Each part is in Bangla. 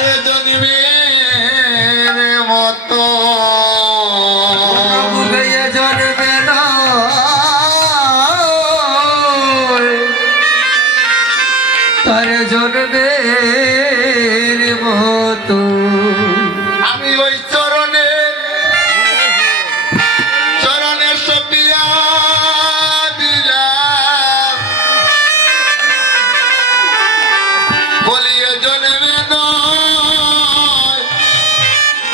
তারে জন্মের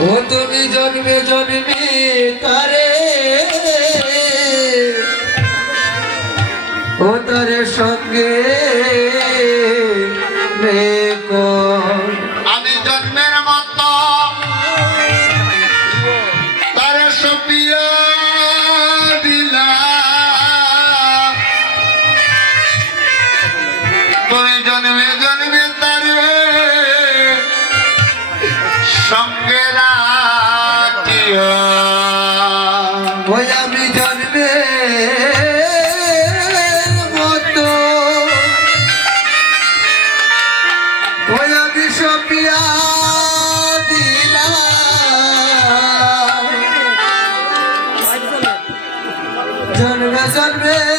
ও তুমি জন্মে জন্মে তারে ও তারে সঙ্গে। আমি জন্মের সঙ্গে রাখিও। ওই আমি জন্মে মতো। ওই আমি সপিয়া দিলাম। জন্মে জন্মে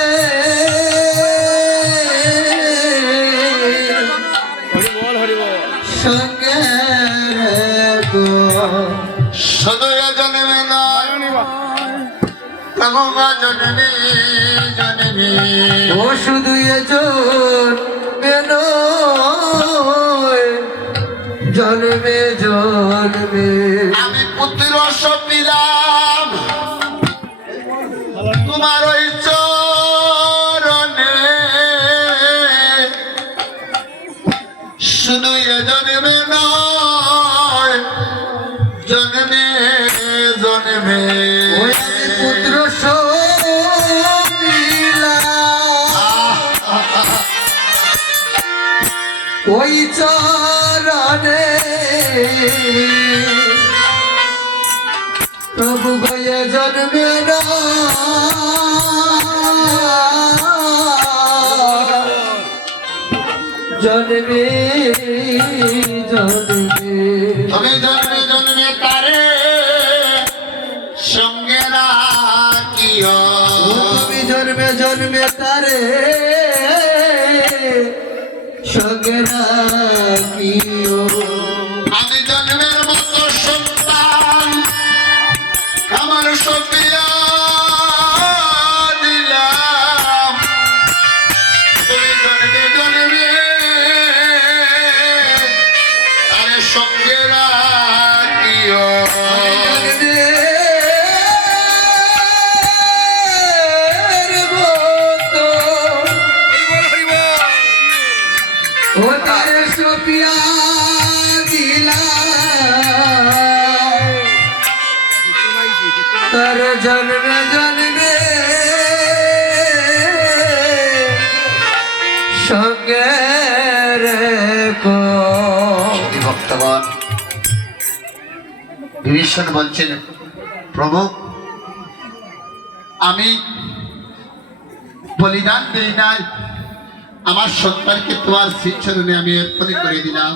প্রভু জন্মে জন্মে ও শুধু এজন জন্মে জন্মে। আমি পুত্র সপিলাম তোমার ওই চরণে। শুধু এ জন্মে নয় জন্মে জন্মে। ওই চরণে প্রভু গয়ে জন্মে জন্মে জন্মে। তবে জন্মে জন্মে তারে সঙ্গে রাখিও তুমি জন্মে জন্মে তারে সঙ্গে রাখিও তারে সুপিয়া দিলা ভক্তগণ বিভীষণ বলছেন, প্রভু, আমি বলিদান দিই নাই। আমার সন্তানকে তোমার শ্রীচরণে আমি অর্পণ করে দিলাম।